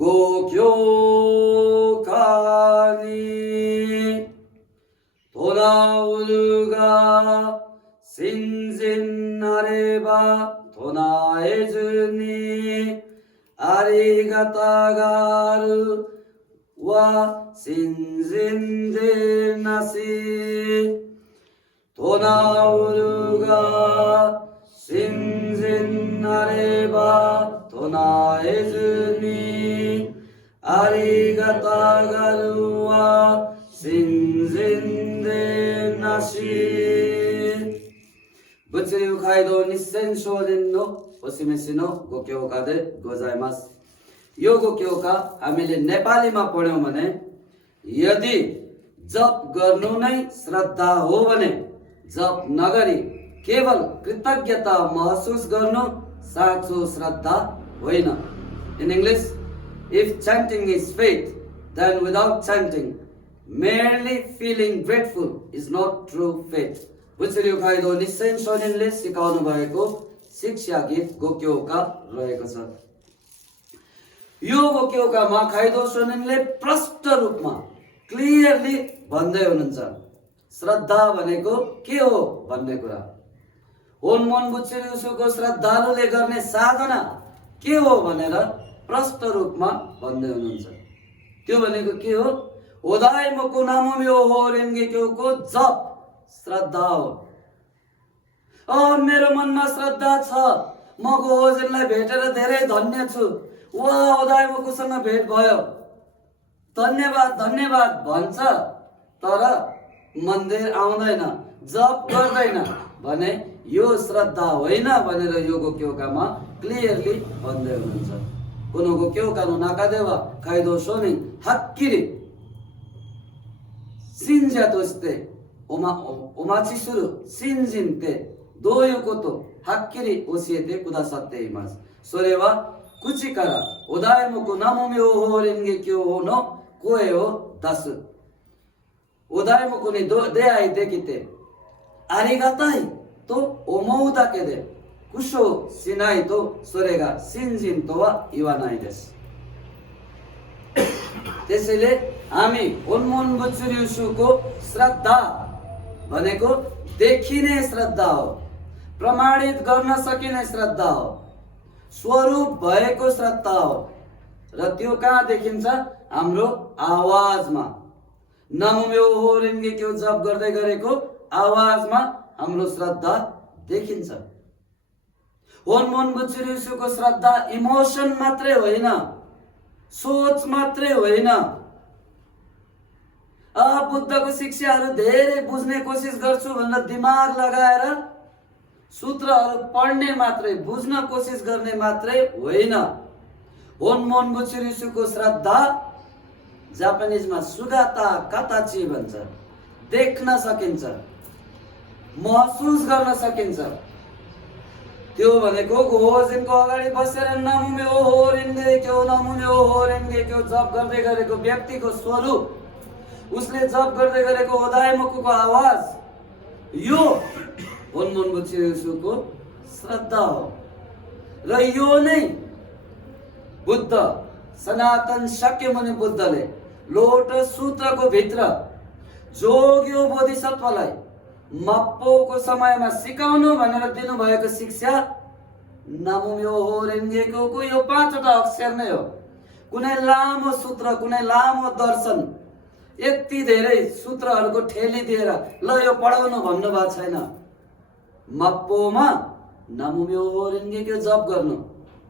गोक्यो कानी 도나우르가 신진나레바 도나에즈니 아리가타가르 와 신진데나시 도나우르가 신진나레바 도나에즈니 아리가타가르와 신진데나시物流街道2000少年のお示しのご教科でございます。यो गो教科हामीले नेपालीमा पढ्यौं भने यदि जप गर्नु नै श्रद्धा हो भने जप नगरी केवल कृतज्ञता महसुस गर्नु साँचो श्रद्धा होइन. In English, if chanting is faith, then without chanting, merely feeling grateful is not true faith. बुझ्यो खाइदो निश्चय सोनिनले सिकाउनु भएको शिक्षा गीत गोक्योका रहेको छ. यो गोक्योकामा खाइदो सोनिनले प्रष्ट रूपमा क्लियरली भन्दै हुनुहुन्छ श्रद्धा भनेको के हो भन्ने कुरा. होनमन बुझ्यो श्रद्धालुले गर्ने साधना के हो भनेर प्रष्ट रूपमा भन्दै हुनुहुन्छ. त्यो भनेको के हो? ओदाय मको नामो हो रेन्गेको जप श्रद्धा हो. मेरो मनमा श्रद्धा छ, म गोहोजनलाई भेटेर धेरै धन्य छु, वा ओदायमकोसँग भेट भयो, धन्यवाद धन्यवाद भन्छ, तर मन्दिर आउँदैन, जप गर्दैन भने यो श्रद्धा होइन भनेर यो गोक्योकामा क्लियरली भन्दै हुनुहुन्छ. कुनो गोक्योकानो नाकादेवा खाइदो सोनि हक्किरी सिन्ज्या तोस्ते ओमाचिसुरु सिन्जिन्ते दोयोकोतो हक्किरी ओसिएते कुदासाते इमास. सोरेवा कुचिकारा ओदायमोको नामोमे हो रेन्गेक्यो हो नो कोएओ दासु. ओदायमोको नि देआई देखिते आरिगाताई तो ओमौदाके दे कुशो सिनाई तो सोरेगा सिन्जिन तो वा इवानाई देस. त्यसैले हामी होनमन बुच्चुरिउसुको श्रद्धा भनेको देखिने श्रद्धा हो, प्रमाणित गर्न सकिने श्रद्धा हो, स्वरूप भएको श्रद्धा हो. र त्यो कहाँ देखिन्छ? हाम्रो आवाजमा. नमोमेओ हो रेन्गेक्यो जप गर्दै गरेको आवाजमा हाम्रो श्रद्धा देखिन्छ. होनमन बुच्चुरिउसुको श्रद्धा इमोसन मात्रै होइन, सोच मात्रै होइन. बुद्धको शिक्षाहरू धेरै बुझ्ने कोसिस गर्छु भनेर दिमाग लगाएर सूत्रहरू पढ्ने मात्रै, बुझ्न कोसिस गर्ने मात्रै होइन. होनमन बुच्चुरिउसुको श्रद्धा जापानिजमा सुगाता काताची भन्छ. देख्न सकिन्छ, महसुस गर्न सकिन्छ. त्यो भनेको गोहोजिनको अगाडि बसेर नमुमे ओहो रेन्गेक्यो नमुमे ओहो रेन्गेक्यो जप गर्दै गरेको व्यक्तिको स्वरूप, उसले जप गर्दै गरेको ओदायमुखको आवाज, यो होनमन बुच्चुरिउसुको श्रद्धा हो. र यो नै बुद्ध सनातन शाक्यमुनि बुद्धले लोटस सूत्रको भित्र जोग्यो बोधिसत्वलाई मप्पोको समयमा सिकाउनु भनेर दिनुभएको शिक्षा नमोम्यो हो रेन्गेको यो 5वटा अक्षर नै हो. कुनै लामो सूत्र, कुनै लामो दर्शन, यति धेरै सूत्रहरूको ठेली दिएर ल यो पढाउनु भन्नुभएको छैन. मप्पोमा नमोम्यो हो रेन्गेको जप गर्नु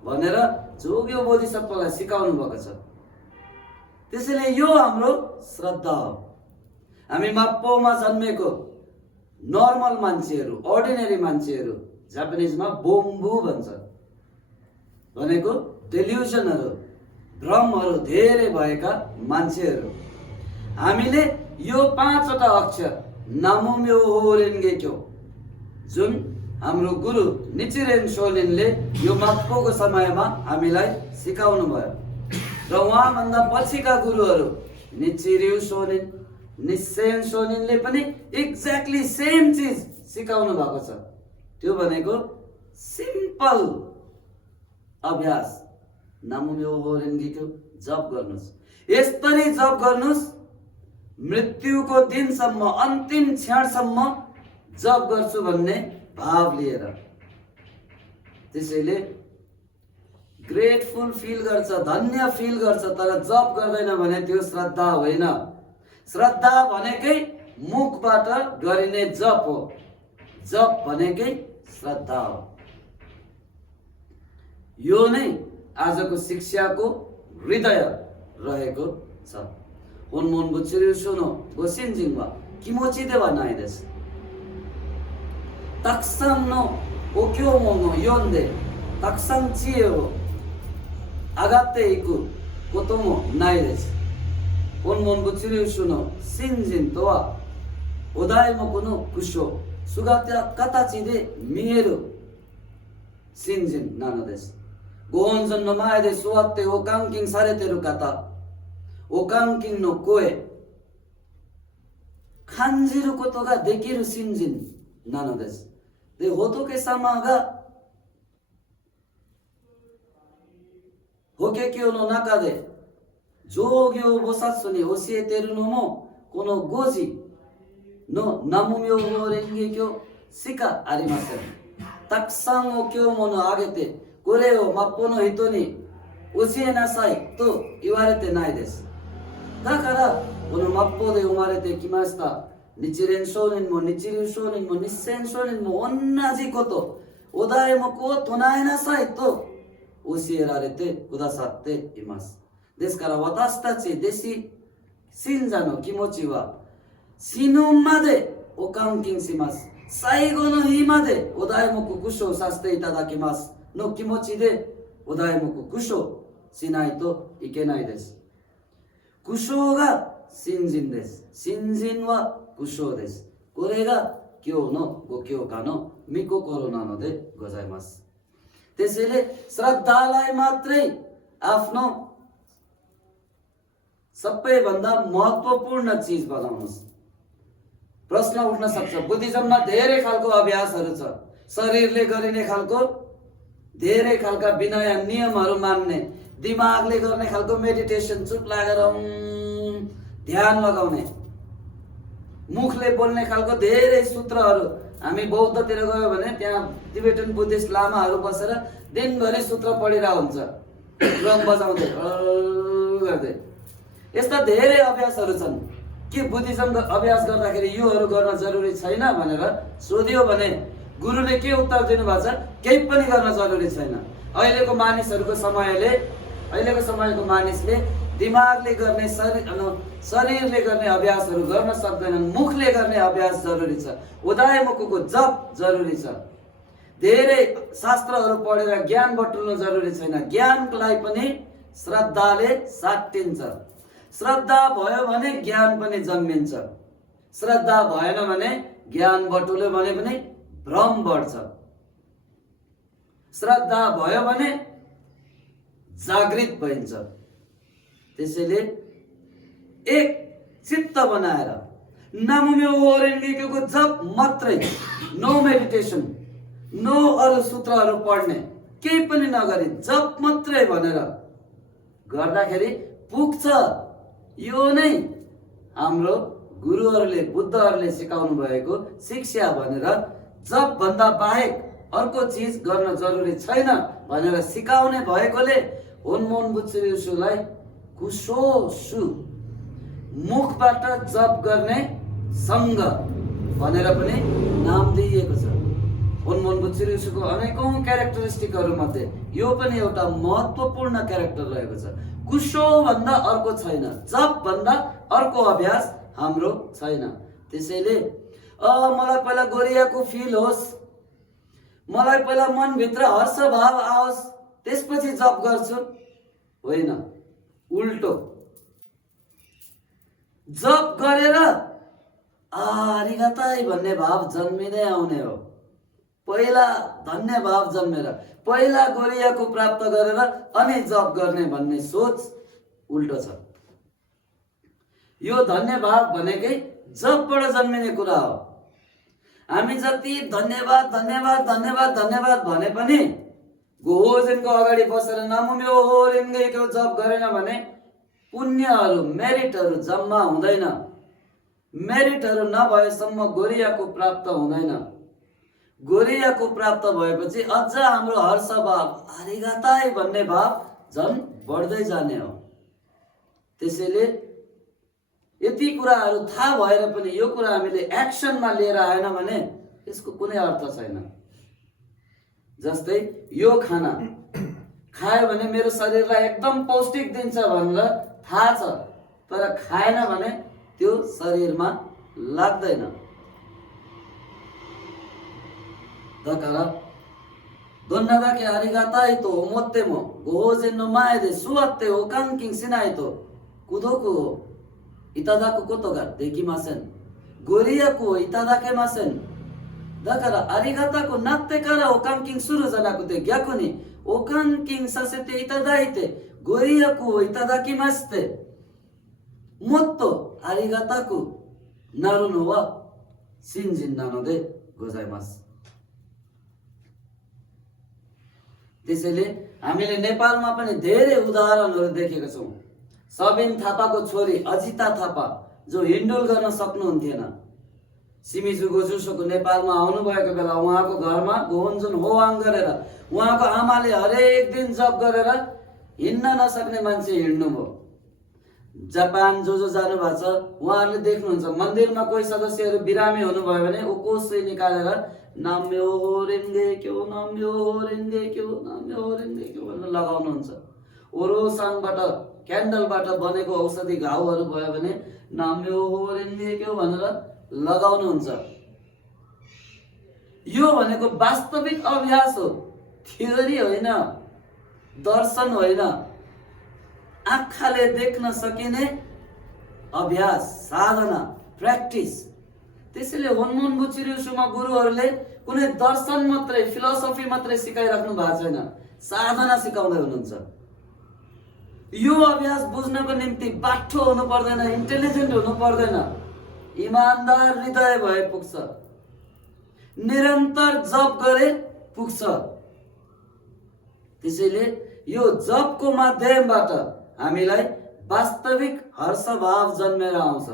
भनेर जोग्यो बोधिसत्वलाई सिकाउनु भएको छ. त्यसैले यो हाम्रो श्रद्धा हो. हामी मप्पोमा जन्मेको नर्मल मान्छेहरू, अर्डिनरी मान्छेहरू, जापानिजमा बोम्बु भन्छ, भनेको डेल्युजनहरू, भ्रमहरू धेरै भएका मान्छेहरू. हामीले यो 5वटा अक्षर नामोम्यो हो रेन्गेक्यो जुन हाम्रो गुरु निचिरेन सोनिनले यो मप्पोको समयमा हामीलाई सिकाउनु भयो. र उहाँभन्दा पछिका गुरुहरू निचिर्यु सोनिन, निसेन सोनिनले पनि एक्ज्याक्टली सेम चिज सिकाउनु भएको छ. त्यो भनेको सिम्पल अभ्यास, नामुम्यो होरेङ्गीको जप गर्नुस्। यसरी जप गर्नुस् मृत्युको दिनसम्म, अन्तिम क्षणसम्म जप गर्छु भन्ने भाव लिएर। त्यसैले ग्रेटफुल फिल गर्छ, धन्य फिल गर्छ, तर जप गर्दैन भने त्यो श्रद्धा होइन। श्रद्धा भनेकै मुखबाट गरिने जप हो, जप भनेकै श्रद्धा हो। यो नै आजको शिक्षाको हृदय रहेको छ। हुनमुन बुच्चिरिउसु नो गोसिन्जिङवा किमोची दे वा नाइ देस। ताक्सान नो ओक्योमो नो योन्दे ताक्सान चिए हो आगाते इकु कोतोमो नाइ देस। हुनमुन बुच्चिरिउसु नो सिन्जिन तो वा ओदाइमोको नो कुशो सुगात्या काताची दे मिएरो सिन्जिन नानो देस। गोहनजन नो माए दे सुवात्ते ओकांकिङ सारेतेरु काता ओकांकिङ नो कोए खान्जिरु कोतोगा देकिरु सिन्जिन नानो देस। दे होतोके सामागा होके क्यों नो नाका दे जोग्यो बोसात्सुनी ओसिएतेरु नो मो कोनो गोजी नो नामुम्यो होरेंगे क्यों सिका आरिमासेन। ताक्सान ओक्यो मोनो आगेते कोरे हो मप्पोनो हितोनी ओसिए नासाई तो इवारेते नाइ देस। だからこの末法で生まれてきました日蓮上人も日流上人も日蓮上人も同じこと、お題目を唱えなさいと教えられてくださっています。ですから私たち弟子信者の気持ちは死ぬまでお換金します、最後の日までお題目苦笑させていただきますの気持ちでお題目苦笑しないといけないです。苦笑が信心です。信心は苦笑です。これが今日のご教科の御心なのでございます。त्यसैले श्रद्धालाई मात्रै आफ्नो सबैभन्दा महत्त्वपूर्ण चीज बनाउनुस्। प्रश्न उठ्न सक्छ, बुद्धिज्ममा धेरै खालको अभ्यासहरू छ, शरीरले गरिने खालको धेरै खालका विनय नियमहरू मान्ने, दिमागले गर्ने खालको मेडिटेसन चुप लागेर ध्यान लगाउने, मुखले बोल्ने खालको धेरै सूत्रहरू। हामी बौद्धतिर गयो भने त्यहाँ तिबेटन बुद्धिस्ट लामाहरू बसेर दिनभरि सूत्र पढिरहेको हुन्छ, ड्रम बजाउँदै गर्दै। यस्ता धेरै अभ्यासहरू छन्। के बुद्धिज्म अभ्यास गर्दाखेरि योहरू गर्न जरुरी छैन भनेर सोधियो भने गुरुले के उत्तर दिनुभएको छ? केही पनि गर्न जरुरी छैन। अहिलेको समयको मानिसले दिमागले गर्ने शरीरले गर्ने अभ्यासहरू गर्न सक्दैनन्। मुखले गर्ने अभ्यास जरुरी छ, उदायमुखको जप जरुरी छ। धेरै शास्त्रहरू पढेर ज्ञान बटुल्नु जरुरी छैन, ज्ञानलाई पनि श्रद्धाले साटिन्छ। श्रद्धा भयो भने ज्ञान पनि जन्मिन्छ, श्रद्धा भएन भने ज्ञान बटुल्यो भने पनि भ्रम बढ्छ। श्रद्धा भयो भने जागृत भइन्छ। त्यसैले एक चित्त बनाएर नामुम्यो होरेङ्गेको जप मात्रै, नो मेडिटेसन, नो अरू सूत्रहरू पढ्ने, केही पनि नगरी जप मात्रै भनेर गर्दाखेरि पुग्छ। यो नै हाम्रो गुरुहरूले बुद्धहरूले सिकाउनु भएको शिक्षा भनेर जप भन्दा बाहेक अर्को चीज गर्न जरुरी छैन भनेर सिकाउने भएकोले हुनमुन बुच्चिरिउसुलाई कुशोसु मुखबाट जप गर्ने सङ्घ भनेर पनि नाम दिइएको छ। हुनमुन बुच्चिरिउसुको अनेकौं क्यारेक्टरिस्टिकहरू मध्ये यो पनि एउटा महत्त्वपूर्ण क्यारेक्टर रहेको छ। कुशो भन्दा अर्को छैन, जप भन्दा अर्को अभ्यास हाम्रो छैन। त्यसैले मलाई पहिला गोरियाको फिल होस्, मलाई पहिला मनभित्र हर्ष भाव आओस्, त्यसपछि जप गर्छु, होइन, उल्टो। जप गरेर आरिगाताई भन्ने भाव जन्मिँदै आउने हो। पहिला धन्य भाव जन्मेर, पहिला गोरियाको प्राप्त गरेर अनि जप गर्ने भन्ने सोच उल्टो छ। यो धन्य भाव भनेकै जपबाट जन्मिने कुरा हो। हामी जति धन्यवाद धन्यवाद धन्यवाद धन्यवाद भने पनि गोहोजनको अगाडि बसेर नामुम्यो होरेन्गेको जप गरेन भने पुण्यहरू मेरिटहरू जम्मा हुँदैन। मेरिटहरू नभएसम्म गोरियाको प्राप्त हुँदैन। गोरियाको प्राप्त भएपछि अझ हाम्रो हर्ष भाव आरिगाताई भन्ने भाव झन् बढ्दै जाने हो। त्यसैले यति कुराहरू थाहा भएर पनि यो कुरा हामीले एक्सनमा लिएर आएन भने यसको कुनै अर्थ छैन। जस्तै यो खाना खायो भने मेरो शरीरलाई एकदम पौष्टिक दिन्छ भनेर थाहा छ, तर खाएन भने त्यो शरीरमा लाग्दैन। दकारा दोन्नादाके आरिगाताई तो ओमोत्ते मो गोहोजेन नो माए दे सुवात्ते ओकांकिंग सिनाई तो कुदोको इतादाको कोतो गा देकिमासेन गोरियाको इतादाकेमासेन। दकारा आरिगाताको नात्तेकारा ओकांकिंग सुरु जनाको ते ग्याकुनी ओकांकिंग सासेते इतादाइते गोरियाको इतादाकिमास्ते मोत्तो आरिगाताको नारुनो वा सिन्जिन नानोदे गोजाइमास। त्यसैले हामीले नेपालमा पनि धेरै उदाहरणहरू देखेका छौँ। सबिन थापाको छोरी अजिता थापा जो हिन्डुल गर्न सक्नुहुन्थेन, सिमिजु गोजुसोको नेपालमा आउनुभएको बेला उहाँको घरमा गोहन्जुन होवाङ गरेर उहाँको आमाले हरेक दिन जप गरेर हिँड्न नसक्ने मान्छे हिँड्नुभयो। जापान जो जानु भएको छ उहाँहरूले देख्नुहुन्छ, मन्दिरमा कोही सदस्यहरू बिरामी हुनुभयो भने उकोसै निकालेर नाम्यो होरेन्गे क्यो नाम्यो होरेन्गे क्यो नाम्यो होरेन्गे क्यो भनेर लगाउनुहुन्छ। ओरोसाङबाट क्यान्डलबाट बनेको औषधि घाउहरू भयो भने नाम्यो होरेन्गे क्यो भनेर लगाउनुहुन्छ। यो भनेको वास्तविक अभ्यास हो, थ्योरी होइन, दर्शन होइन, आँखाले देख्न सकिने अभ्यास, साधना, प्र्याक्टिस। त्यसैले होन्मुन बुचिरिउसुमा गुरुहरूले कुनै दर्शन मात्रै, फिलोसफी मात्रै सिकाइराख्नु भएको छैन, साधना सिकाउँदै हुनुहुन्छ। यो अभ्यास बुझ्नको निम्ति बाठो हुनु पर्दैन, इन्टेलिजेन्ट हुनु पर्दैन, इमानदार हृदय भए पुग्छ, निरन्तर जप गरे पुग्छ। त्यसैले यो जपको माध्यमबाट हामीलाई वास्तविक हर्षभाव जन्मेर आउँछ।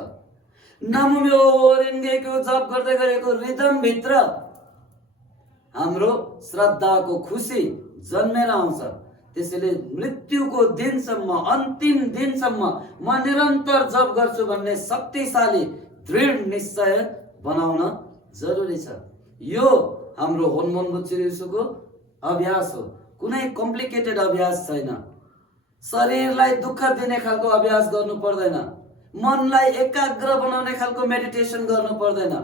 नामुम्यो होरेन्गेको जप गर्दै गरेको रिदम भित्र हाम्रो श्रद्धाको खुसी जन्मेर आउँछ। त्यसैले मृत्युको दिनसम्म, अन्तिम दिनसम्म म निरन्तर जप गर्छु भन्ने शक्तिशाली दृढ निश्चय बनाउन जरुरी छ। यो हाम्रो होन्मुन बुचिरिउसुको अभ्यास हो, कुनै कम्प्लिकेटेड अभ्यास छैन। शरीरलाई दुःख दिने खालको अभ्यास गर्नु पर्दैन, मनलाई एकाग्र बनाउने खालको मेडिटेसन गर्नु पर्दैन।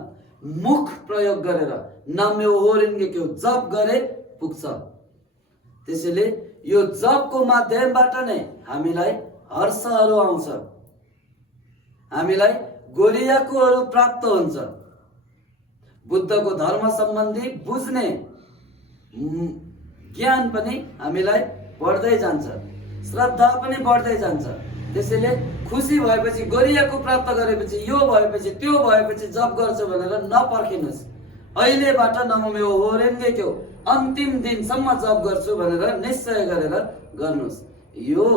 मुख प्रयोग गरेर नाम्यो होरेन्गेको जप गरे पुग्छ। त्यसैले यो जपको माध्यमबाट नै हामीलाई हर्षहरू आउँछ, हामीलाई गोरियाकोहरू प्राप्त हुन्छ। बुद्धको धर्म सम्बन्धी बुझ्ने ज्ञान पनि हामीलाई बढ्दै जान्छ, श्रद्धा पनि बढ्दै जान्छ। त्यसैले खुसी भएपछि, गोरियाको प्राप्त गरेपछि, यो भएपछि त्यो भएपछि जप गर्छु भनेर नपर्खिनुहोस्। अहिलेबाट नमुम्यो होरेन्गेको अन्तिम दिनसम्म जप गर्छु भनेर निश्चय गरेर गर्नुहोस्। यो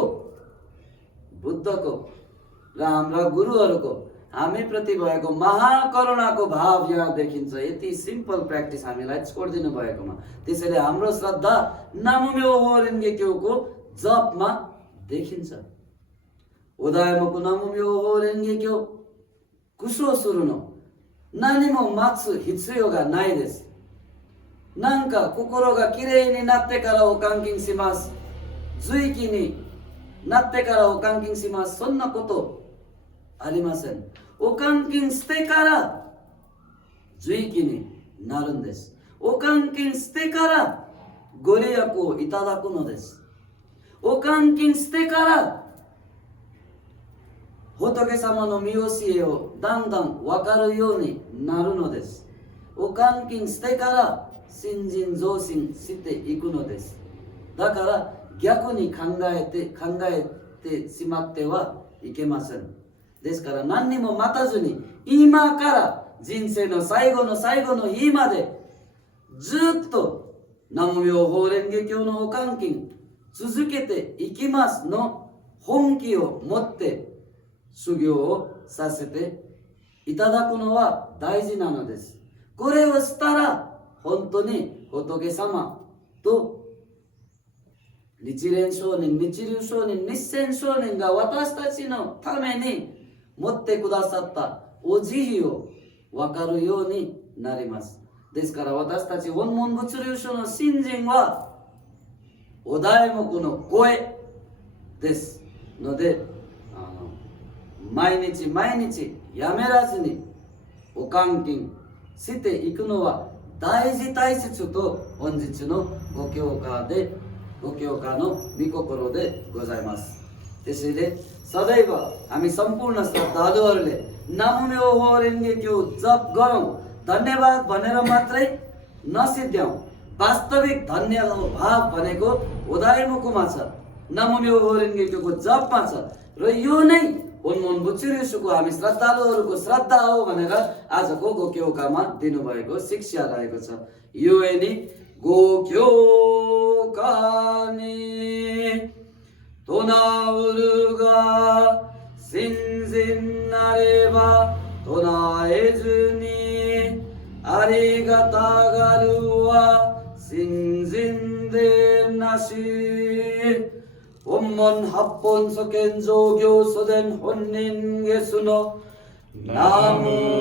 बुद्धको र हाम्रा गुरुहरूको हामीप्रति भएको महाकरुणाको भाव यहाँ देखिन्छ, यति सिम्पल प्र्याक्टिस हामीलाई छोडिदिनु भएकोमा। त्यसैले हाम्रो श्रद्धा नामुम्यो होरेन्गेको जपमा देखिन्छ। उदायमको नामुम्यो होरेन्गेको कुसो सुरुनो नानीमो मात्सु हित्सुयोगा नाइदेस नांका कोकोरोगा किरेनी नात्तेकारा ओकांकिंग सिमास जुइकिनी नात्तेकारा ओकांकिंग सिमास सोन्ना कोतो आलिमासेन ओकांकिंग स्तेकारा जुइकिनी नारुंदेस ओकांकिंग स्तेकारा गोरियाको इतादाको नदेस ओकांकिंग स्तेकारा होतोके सामानो मियोसियो दांदां वाकारो योनी नारुनो देस ओकांकिंग स्तेकारा सिंजिन जोसिन सिते इकुनो देस दाकारा ग्याकुनी खांगाएते सिमात्ते वा इकेमासेन देस कारा नान्निमो माताजुनी इमा कारा जिनसे नो साइगो नो हिमा दे जुत्तो 南無妙法蓮華経のお換金続けていきますの本気を持って修行をさせていただくのは大事なのです。これをしたら本当に仏様と日蓮上人、日流上人、日仙上人が私たちのために持ってくださったお慈悲を分かるようになります。ですから私たち本門物流書の信心はお題目の声ですので、毎日毎日やめらずにお換金していくのは大切と本日のご教科の御心でございます。इसलिए सदैव हामी सम्पूर्ण श्रद्धालुहरूले नामम्यो होरेङ्गेक्यो जप गरौँ, धन्यवाद भनेर मात्रै नसिद्ध्याउँ। वास्तविक धन्य भाव भनेको उदायमुखमा छ, नामम्यो होरेङ्गेक्योको जपमा छ र यो नै हुनमुन बुच्चिरिसुको हामी श्रद्धालुहरूको श्रद्धा हो भनेर आजको गोक्योकामा दिनुभएको शिक्षा रहेको छ। यो नि गोक्योकानि 도나우르가 신진나레바 도나에즈니 아리가타가루와 신진데나시 원문 합본 석엔 조교소된 혼닌게수노 나무